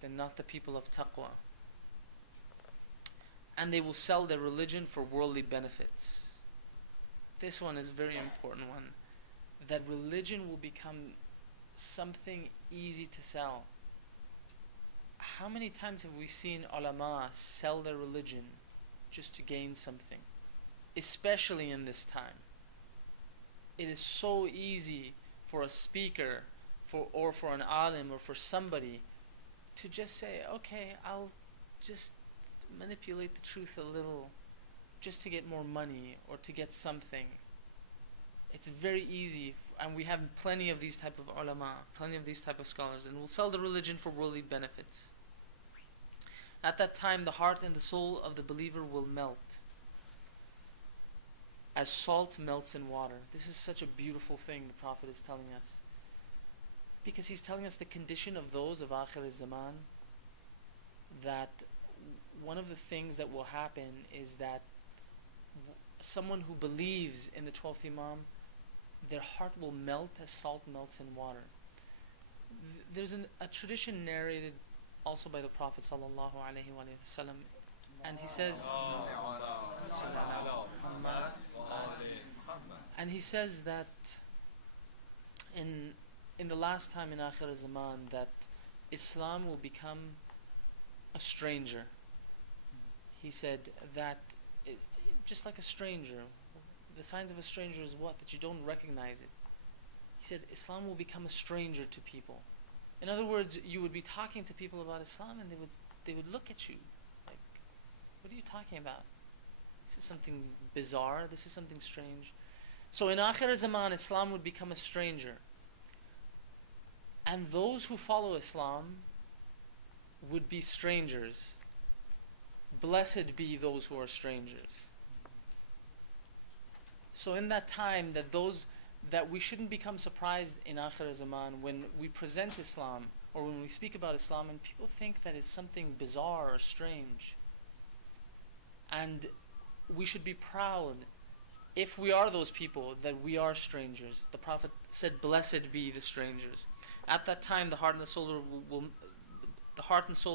They're not the people of taqwa. And they will sell their religion for worldly benefits. This one is a very important one. That religion will become something easy to sell. How many times have we seen ulama sell their religion just to gain something? Especially in this time. It is so easy for a speaker or for an alim or for somebody to just say, okay, I'll just manipulate the truth a little just to get more money or to get something. It's very easy, and we have plenty of these type of ulama, plenty of these type of scholars, and will sell the religion for worldly benefits. At that time, the heart and the soul of the believer will melt as salt melts in water. This is such a beautiful thing the Prophet is telling us, because he's telling us the condition of those of Akhir Zaman, that one of the things that will happen is that someone who believes in the 12th Imam, their heart will melt as salt melts in water. There's a tradition narrated also by the Prophet sallallahu alaihi wasallam, and he says, that in the last time in Akhir Zaman, that Islam will become a stranger. He said that just like a stranger, the signs of a stranger is what? That you don't recognize it. He said Islam will become a stranger to people. In other words, you would be talking to people about Islam and they would look at you like, what are you talking about? This is something bizarre, this is something strange. So in Akhir Zaman, Islam would become a stranger. And those who follow Islam would be strangers. Blessed be those who are strangers. So in that time, that we shouldn't become surprised in Akhir Zaman when we present Islam or when we speak about Islam and people think that it's something bizarre or strange. And we should be proud, if we are those people, that we are strangers. The Prophet said, blessed be the strangers. At that time, the heart and soul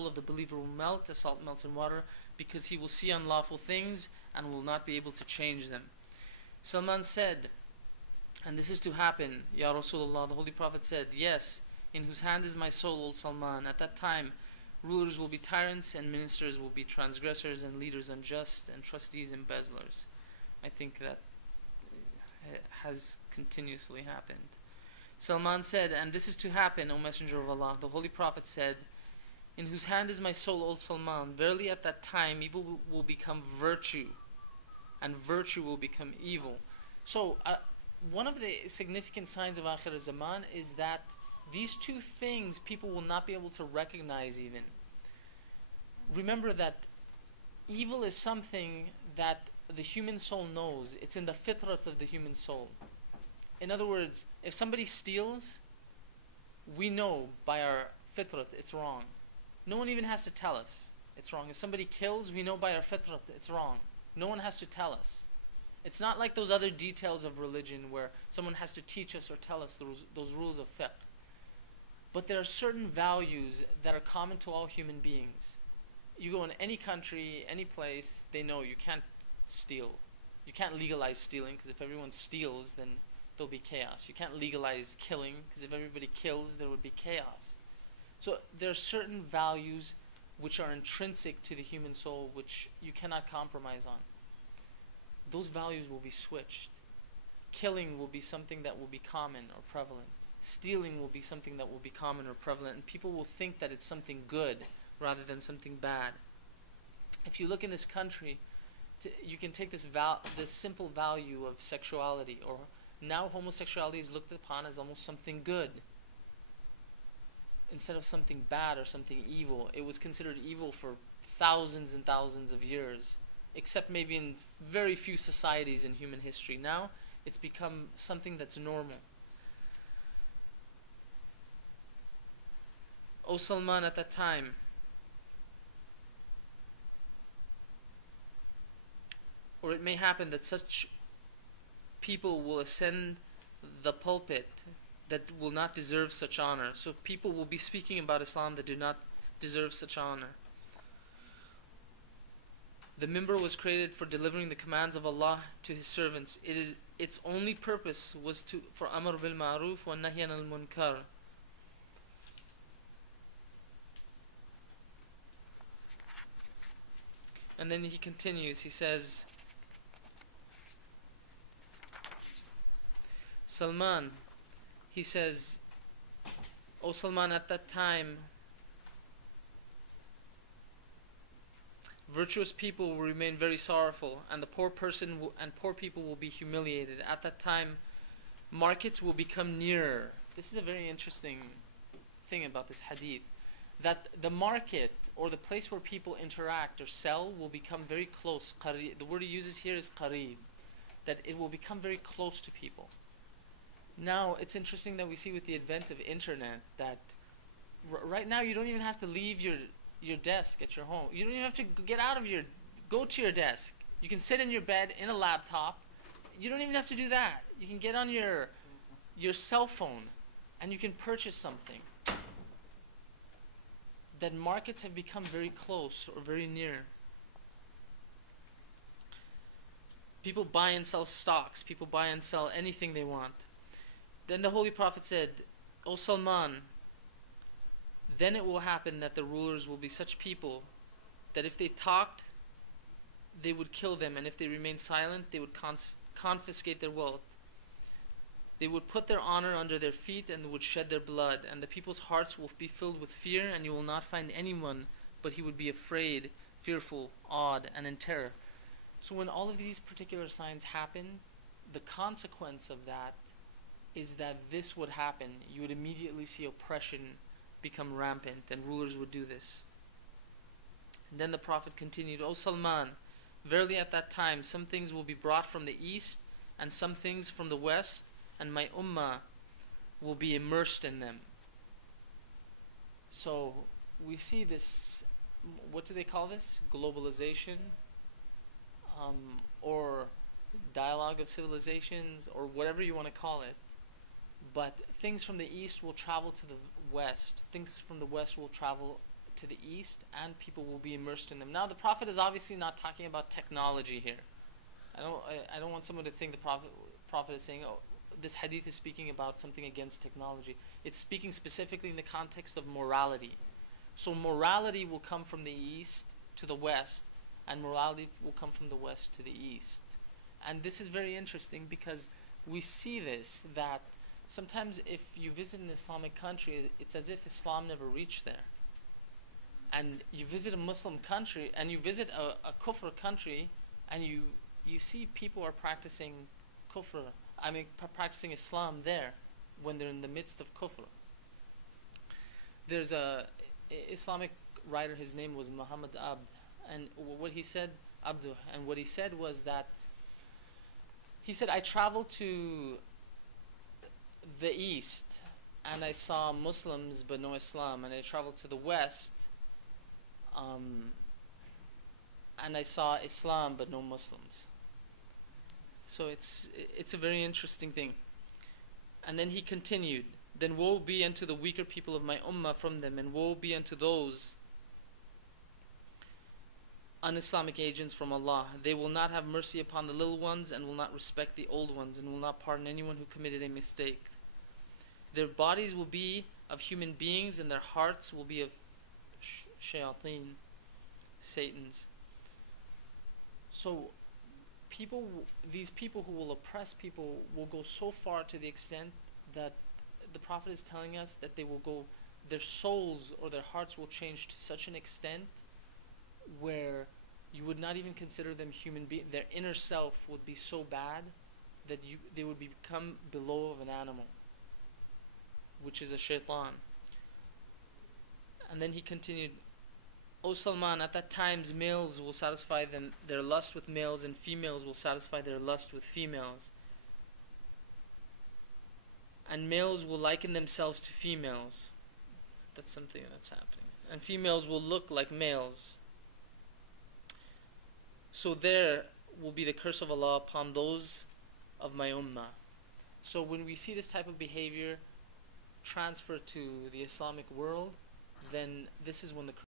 of the believer will melt as salt melts in water, because he will see unlawful things and will not be able to change them. Salman said, and this is to happen, Ya Rasulullah, the Holy Prophet said, yes, in whose hand is my soul, O Salman. At that time, rulers will be tyrants, and ministers will be transgressors, and leaders unjust, and trustees embezzlers. I think that has continuously happened. Salman said, and this is to happen, O Messenger of Allah. The Holy Prophet said, in whose hand is my soul, O Salman. Verily at that time, evil will become virtue, and virtue will become evil. So, one of the significant signs of Akhir Zaman is that these two things people will not be able to recognize even. Remember that evil is something that the human soul knows. It's in the fitrat of the human soul. In other words, if somebody steals, we know by our fitrat it's wrong. No one even has to tell us it's wrong. If somebody kills, we know by our fitrat it's wrong. No one has to tell us. It's not like those other details of religion where someone has to teach us or tell us those rules of fiqh. But there are certain values that are common to all human beings. You go in any country, any place, they know you can't steal. You can't legalize stealing, because if everyone steals, then there'll be chaos. You can't legalize killing, because if everybody kills, there would be chaos. So there are certain values which are intrinsic to the human soul which you cannot compromise on. Those values will be switched. Killing will be something that will be common or prevalent. Stealing will be something that will be common or prevalent, and people will think that it's something good rather than something bad. If you look in this country, you can take this simple value of sexuality, or now homosexuality is looked upon as almost something good instead of something bad or something evil. It was considered evil for thousands and thousands of years, except maybe in very few societies in human history. Now it's become something that's normal. O Salman, at that time, or it may happen that such people will ascend the pulpit that will not deserve such honor. So people will be speaking about Islam that do not deserves such honor. The minbar was created for delivering the commands of Allah to His servants. Its only purpose was for amr bil ma'ruf wa nahy anil munkar. And then he continues, he says, Salman, he says, O Salman, at that time, virtuous people will remain very sorrowful, and the poor person and poor people will be humiliated. At that time, markets will become nearer. This is a very interesting thing about this hadith. That the market or the place where people interact or sell will become very close. The word he uses here is qareeb. That it will become very close to people. Now, it's interesting that we see with the advent of internet that right now you don't even have to leave your desk at your home. You don't even have to go to your desk. You can sit in your bed in a laptop. You don't even have to do that. You can get on your cell phone and you can purchase something. That markets have become very close or very near. People buy and sell stocks. People buy and sell anything they want. Then the Holy Prophet said, O Salman, then it will happen that the rulers will be such people that if they talked, they would kill them, and if they remained silent, they would confiscate their wealth. They would put their honor under their feet and would shed their blood, and the people's hearts will be filled with fear, and you will not find anyone but he would be afraid, fearful, awed, and in terror. So when all of these particular signs happen, the consequence of that is that this would happen. You would immediately see oppression become rampant, and rulers would do this. And then the Prophet continued, O Salman, verily at that time some things will be brought from the east and some things from the west, and my ummah will be immersed in them. So we see this, what do they call this? Globalization, or dialogue of civilizations, or whatever you want to call it. But things from the east will travel to the west. Things from the west will travel to the east, and people will be immersed in them. Now the Prophet is obviously not talking about technology here. I don't want someone to think the Prophet is saying, oh, this hadith is speaking about something against technology. It's speaking specifically in the context of morality. So morality will come from the east to the west, and morality will come from the west to the east. And this is very interesting because we see this, that sometimes if you visit an Islamic country, it's as if Islam never reached there. And you visit a Muslim country, and you visit a kufr country, and you see people are practicing kufr, practicing Islam there, when they're in the midst of kufr. There's a Islamic writer, his name was Muhammad Abd, and what he said, Abdu, and what he said was that, he said, I traveled to the east, and I saw Muslims but no Islam, and I traveled to the west, and I saw Islam but no Muslims. So it's a very interesting thing. And then he continued, then woe be unto the weaker people of my ummah from them, and woe be unto those un-Islamic agents from Allah. They will not have mercy upon the little ones, and will not respect the old ones, and will not pardon anyone who committed a mistake. Their bodies will be of human beings, and their hearts will be of shayateen, Satans. So these people who will oppress people will go so far to the extent that the Prophet is telling us that they will go, their souls or their hearts will change to such an extent where you would not even consider them human beings. Their inner self would be so bad that they would become below of an animal, which is a shaitan. And then he continued, O Salman, at that time males will satisfy their lust with males, and females will satisfy their lust with females. And males will liken themselves to females. That's something that's happening. And females will look like males. So there will be the curse of Allah upon those of my ummah. So when we see this type of behavior transferred to the Islamic world, then this is when the